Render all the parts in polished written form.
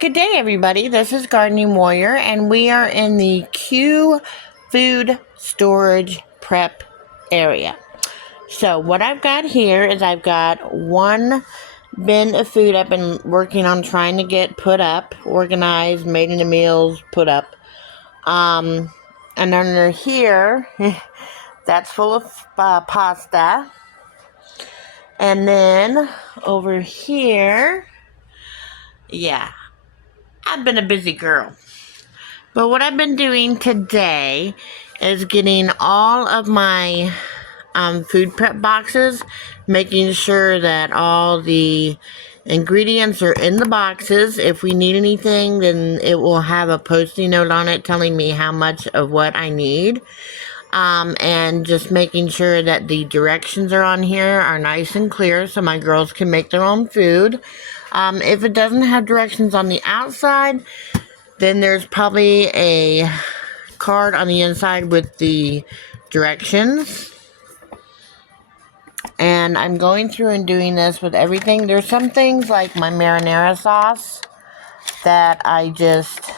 Good day, everybody. This is Gardening Warrior, and we are in the Q food storage prep area. So what I've got here is I've got one bin of food I've been working on trying to get put up, organized, made into meals, put up. And under here, that's full of pasta. And then over here, yeah, I've been a busy girl. But what I've been doing today is getting all of my food prep boxes, making sure that all the ingredients are in the boxes. If we need anything, then it will have a Post-it note on it telling me how much of what I need. And just making sure that the directions are on here are nice and clear so my girls can make their own food. If it doesn't have directions on the outside, then there's probably a card on the inside with the directions. And I'm going through and doing this with everything. There's some things like my marinara sauce that I just,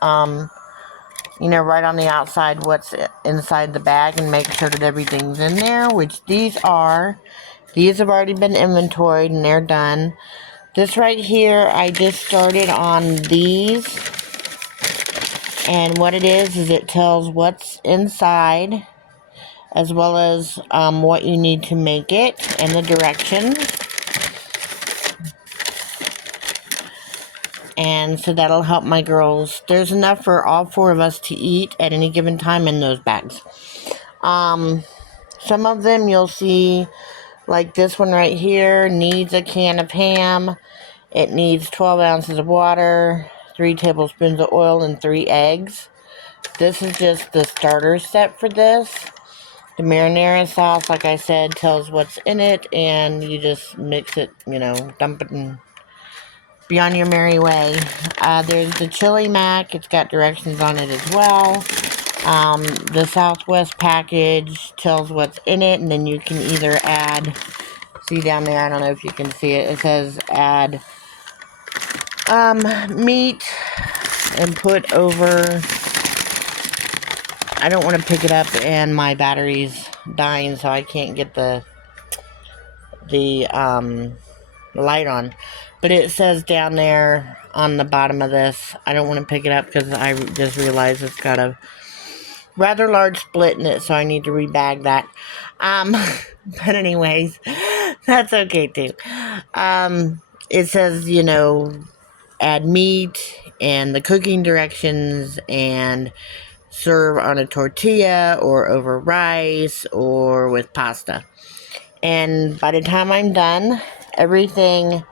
write on the outside what's inside the bag and make sure that everything's in there, which these have already been inventoried and they're done. This right here, I just started on these. And what it is it tells what's inside, as well as what you need to make it, and the directions. And so that'll help my girls. There's enough for all four of us to eat at any given time in those bags. Some of them you'll see, like this one right here, needs a can of ham. It needs 12 ounces of water, 3 tablespoons of oil, and 3 eggs. This is just the starter set for this. The marinara sauce, like I said, tells what's in it, and you just mix it, dump it, and be on your merry way. There's the chili mac. It's got directions on it as well. The Southwest package tells what's in it, and then you can either add, see down there, I don't know if you can see it, it says add meat and put over. I don't want to pick it up and my battery's dying, so I can't get the light on. But it says down there on the bottom of this, I don't want to pick it up because I just realized it's got a rather large split in it, so I need to rebag that. But anyways, that's okay too. It says, add meat and the cooking directions and serve on a tortilla or over rice or with pasta. And by the time I'm done, everything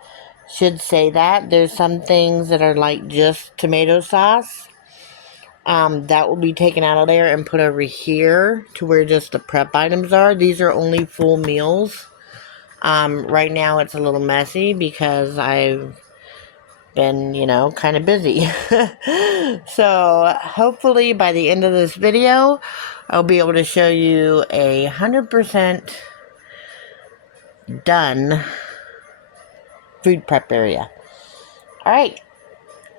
should say that. There's some things that are like just tomato sauce. That will be taken out of there and put over here to where just the prep items are. These are only full meals. Right now it's a little messy because I've been, kind of busy. So hopefully by the end of this video, I'll be able to show you 100% done food prep area. Alright,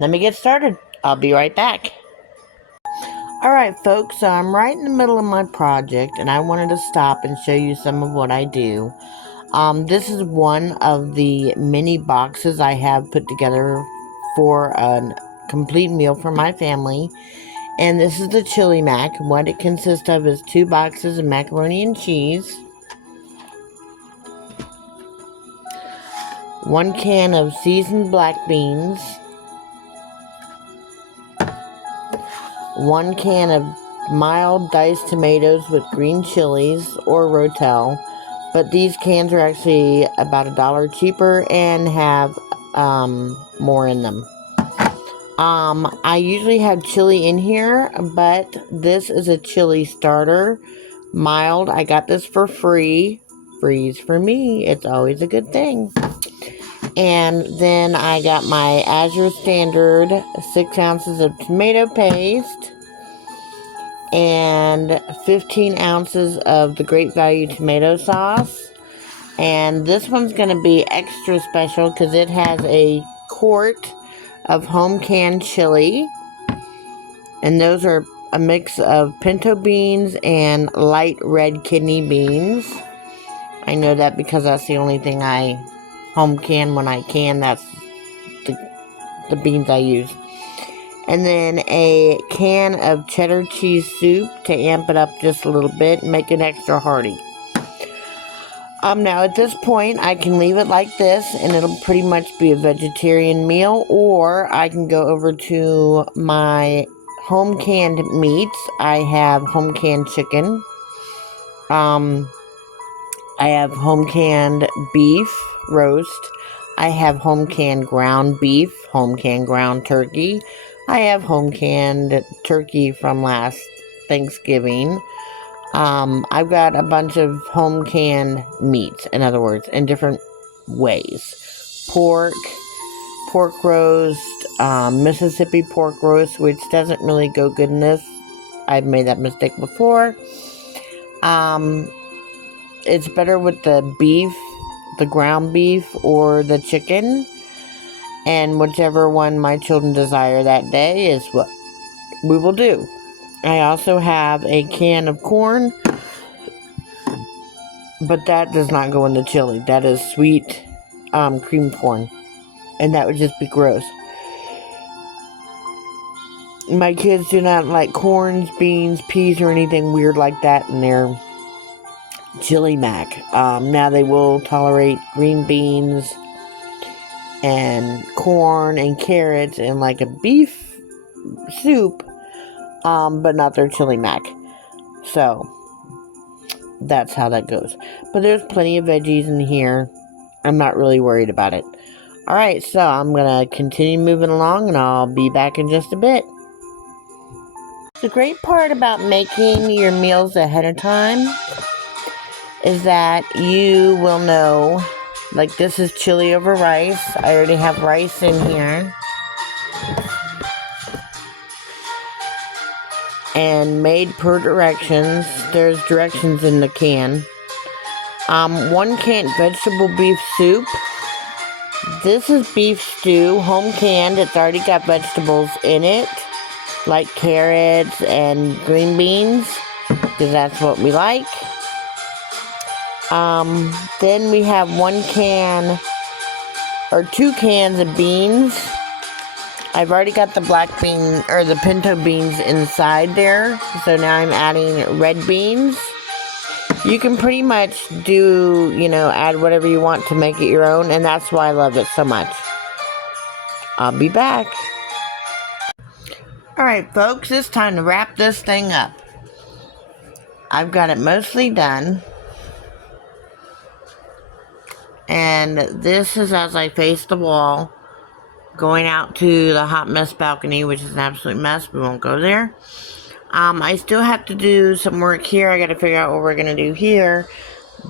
let me get started. I'll be right back. Alright folks, so I'm right in the middle of my project and I wanted to stop and show you some of what I do. This is one of the mini boxes I have put together for a complete meal for my family. And this is the chili mac. What it consists of is 2 boxes of macaroni and cheese, 1 can of seasoned black beans, 1 can of mild diced tomatoes with green chilies or rotel. But these cans are actually about $1 cheaper and have more in them. I usually have chili in here, but this is a chili starter. Mild. I got this for free. Free's for me. It's always a good thing. And then I got my Azure Standard 6 ounces of tomato paste and 15 ounces of the Great Value tomato sauce. And this one's going to be extra special because it has a quart of home canned chili. And those are a mix of pinto beans and light red kidney beans. I know that because that's the only thing I home can when I can. That's the beans I use. And then a can of cheddar cheese soup to amp it up just a little bit and make it extra hearty. Now at this point, I can leave it like this and it'll pretty much be a vegetarian meal, or I can go over to my home canned meats. I have home canned chicken. I have home canned beef roast. I have home canned ground beef, home canned ground turkey. I have home canned turkey from last Thanksgiving. I've got a bunch of home canned meats, in other words, in different ways. Pork roast, Mississippi pork roast, which doesn't really go good in this. I've made that mistake before. It's better with the beef, the ground beef, or the chicken. And whichever one my children desire that day is what we will do. I also have a can of corn, but that does not go in the chili. That is sweet cream corn, and that would just be gross. My kids do not like corns, beans, peas, or anything weird like that in their chili mac. Now they will tolerate green beans and corn and carrots and like a beef soup, but not their chili mac. So that's how that goes. But there's plenty of veggies in here. I'm not really worried about it. Alright, so I'm going to continue moving along and I'll be back in just a bit. The great part about making your meals ahead of time is that you will know, like this is chili over rice. I already have rice in here. And made per directions. There's directions in the can. 1 can vegetable beef soup. This is beef stew, home canned. It's already got vegetables in it, like carrots and green beans, because that's what we like. Then we have 1 can or 2 cans of beans. I've already got the black bean or the pinto beans inside there, so now I'm adding red beans. You can pretty much do, add whatever you want to make it your own, and that's why I love it so much. I'll be back. Alright folks, it's time to wrap this thing up. I've got it mostly done. And this is as I face the wall, going out to the hot mess balcony, which is an absolute mess. We won't go there. I still have to do some work here. I got to figure out what we're going to do here.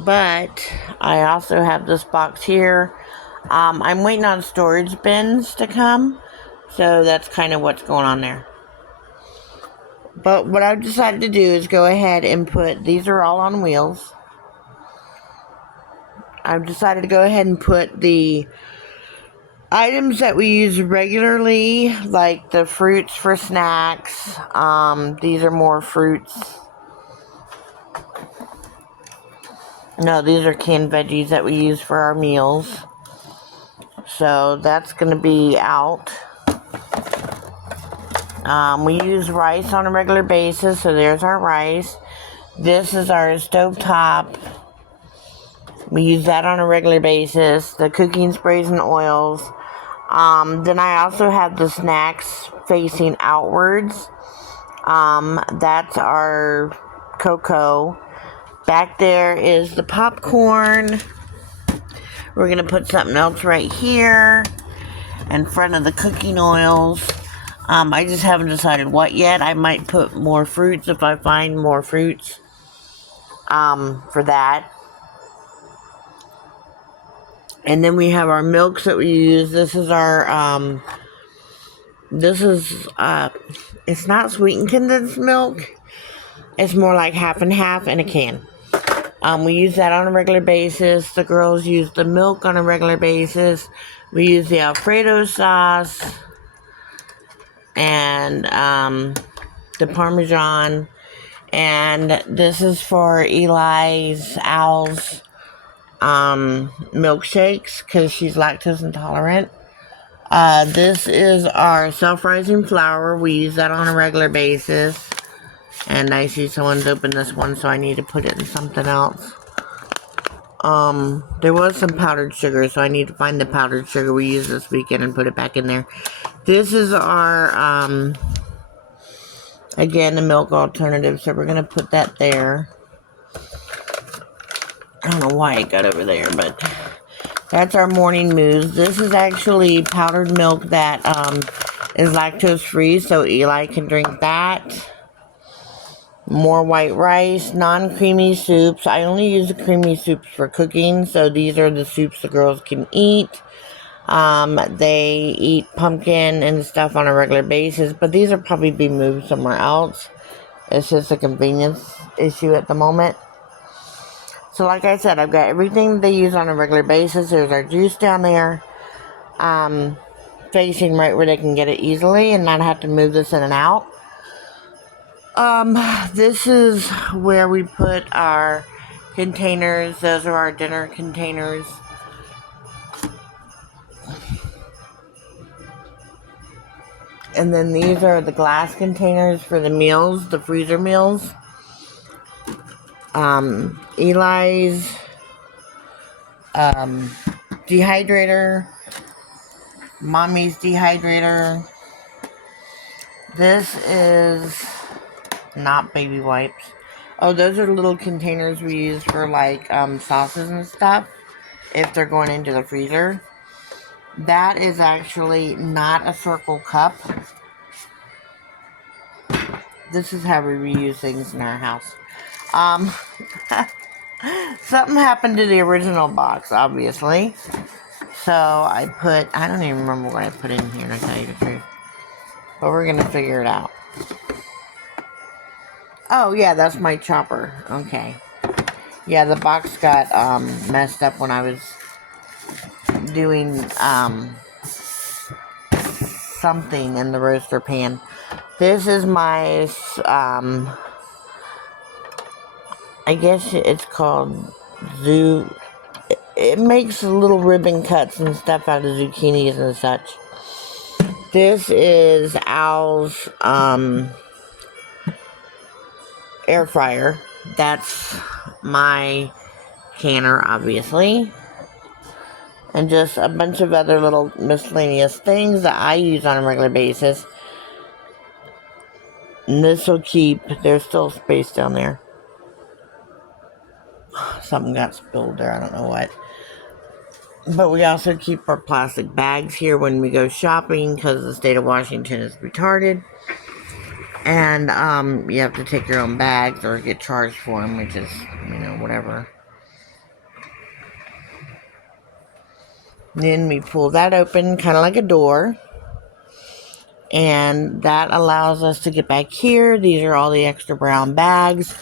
But I also have this box here. I'm waiting on storage bins to come. So that's kind of what's going on there. But what I've decided to do is go ahead and put, these are all on wheels. I've decided to go ahead and put the items that we use regularly, like the fruits for snacks. These are more fruits. No, these are canned veggies that we use for our meals. So that's going to be out. We use rice on a regular basis, so there's our rice. This is our stovetop. We use that on a regular basis. The cooking sprays and oils. Then I also have the snacks facing outwards. That's our cocoa. Back there is the popcorn. We're going to put something else right here in front of the cooking oils. I just haven't decided what yet. I might put more fruits if I find more fruits for that. And then we have our milks that we use. This is our, it's not sweetened condensed milk. It's more like half and half in a can. We use that on a regular basis. The girls use the milk on a regular basis. We use the Alfredo sauce. and the Parmesan. And this is for Eli's, Al's milkshakes because she's lactose intolerant. This is our self-rising flour. We use that on a regular basis. And I see someone's opened this one, so I need to put it in something else. There was some powdered sugar, so I need to find the powdered sugar we used this weekend and put it back in there. This is our, again, the milk alternative, so we're going to put that there. I don't know why it got over there, but that's our morning mousse. This is actually powdered milk that is lactose free, so Eli can drink that. More white rice, non-creamy soups. I only use the creamy soups for cooking, so these are the soups the girls can eat. They eat pumpkin and stuff on a regular basis, but these will probably be moved somewhere else. It's just a convenience issue at the moment. So like I said, I've got everything they use on a regular basis. There's our juice down there, facing right where they can get it easily and not have to move this in and out. This is where we put our containers. Those are our dinner containers. And then these are the glass containers for the meals, the freezer meals. Eli's dehydrator, Mommy's dehydrator. This is not baby wipes. Oh, those are little containers we use for like sauces and stuff if they're going into the freezer. That is actually not a circle cup. This is how we reuse things in our house. Something happened to the original box, obviously. So I don't even remember what I put in here, to tell you the truth. But we're going to figure it out. Oh, yeah, that's my chopper. Okay. Yeah, the box got messed up when I was doing something in the roaster pan. This is my, I guess it's called it makes little ribbon cuts and stuff out of zucchinis and such. This is Al's air fryer. That's my canner, obviously. And just a bunch of other little miscellaneous things that I use on a regular basis. And this will keep, there's still space down there. Something got spilled there, I don't know what. But we also keep our plastic bags here when we go shopping because the state of Washington is retarded. And you have to take your own bags or get charged for them, which is, whatever. Then we pull that open, kind of like a door. And that allows us to get back here. These are all the extra brown bags.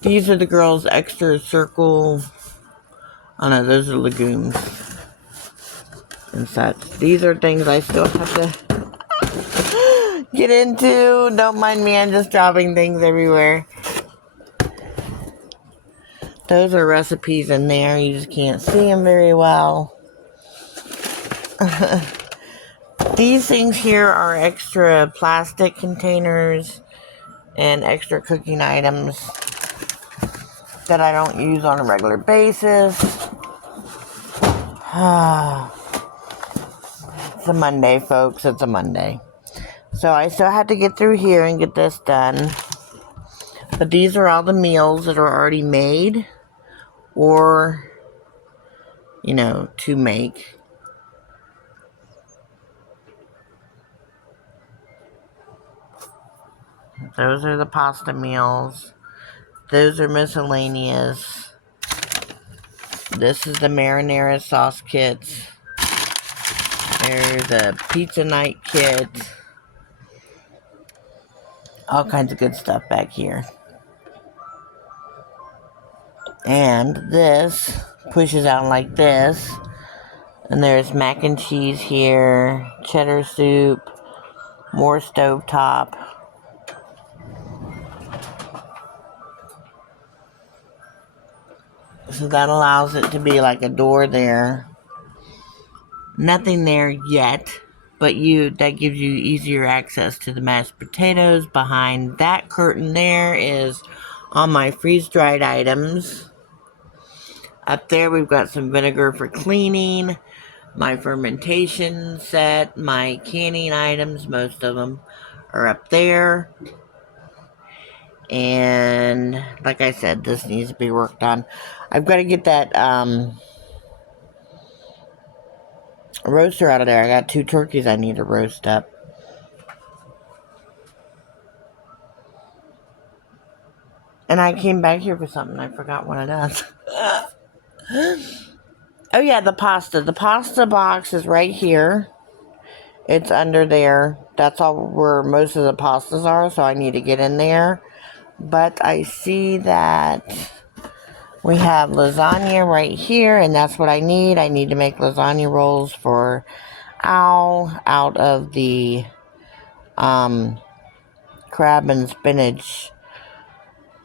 These are the girls' extra circle. Oh no, those are legumes and such. These are things I still have to get into. Don't mind me, I'm just dropping things everywhere. Those are recipes in there. You just can't see them very well. These things here are extra plastic containers and extra cooking items that I don't use on a regular basis. It's a Monday, folks. It's a Monday. So I still have to get through here and get this done. But these are all the meals that are already made or, to make. Those are the pasta meals. Those are miscellaneous. This is the marinara sauce kits. There's a pizza night kit. All kinds of good stuff back here. And this pushes out like this. And there's mac and cheese here, cheddar soup, More stovetop. So that allows it to be like a door there. Nothing there yet, but that gives you easier access to the mashed potatoes. Behind that curtain there is all my freeze-dried items. Up there we've got some vinegar for cleaning, my fermentation set, my canning items, most of them are up there. And like I said, this needs to be worked on. I've got to get that roaster out of there. I got 2 turkeys I need to roast up. And I came back here for something. I forgot what it is. Oh yeah, the pasta. The pasta box is right here. It's under there. That's all where most of the pastas are, so I need to get in there. But I see that we have lasagna right here, and that's what I need. I need to make lasagna rolls for Al out of the crab and spinach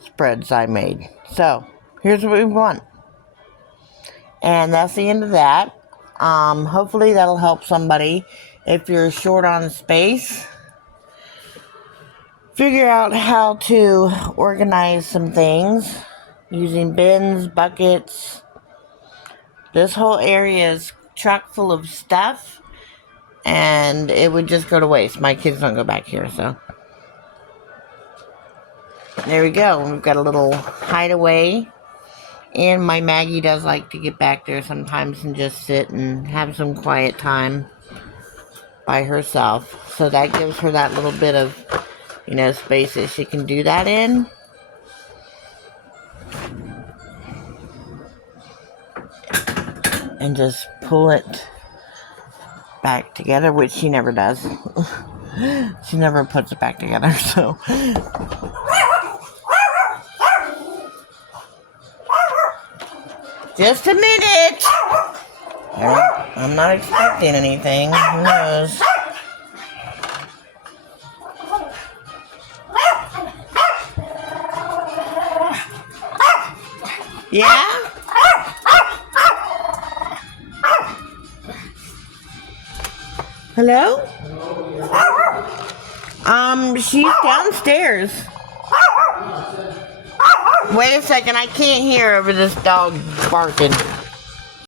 spreads I made. So, here's what we want. And that's the end of that. Hopefully that'll help somebody. If you're short on space, figure out how to organize some things using bins, buckets. This whole area is chock full of stuff, and it would just go to waste. My kids don't go back here, so. There we go. We've got a little hideaway. And my Maggie does like to get back there sometimes and just sit and have some quiet time by herself. So that gives her that little bit of, space that she can do that in. And just pull it back together, which she never does. She never puts it back together, so. Just a minute. I'm not expecting anything. Who knows? Yeah? Hello? She's downstairs. Wait a second, I can't hear over this dog barking.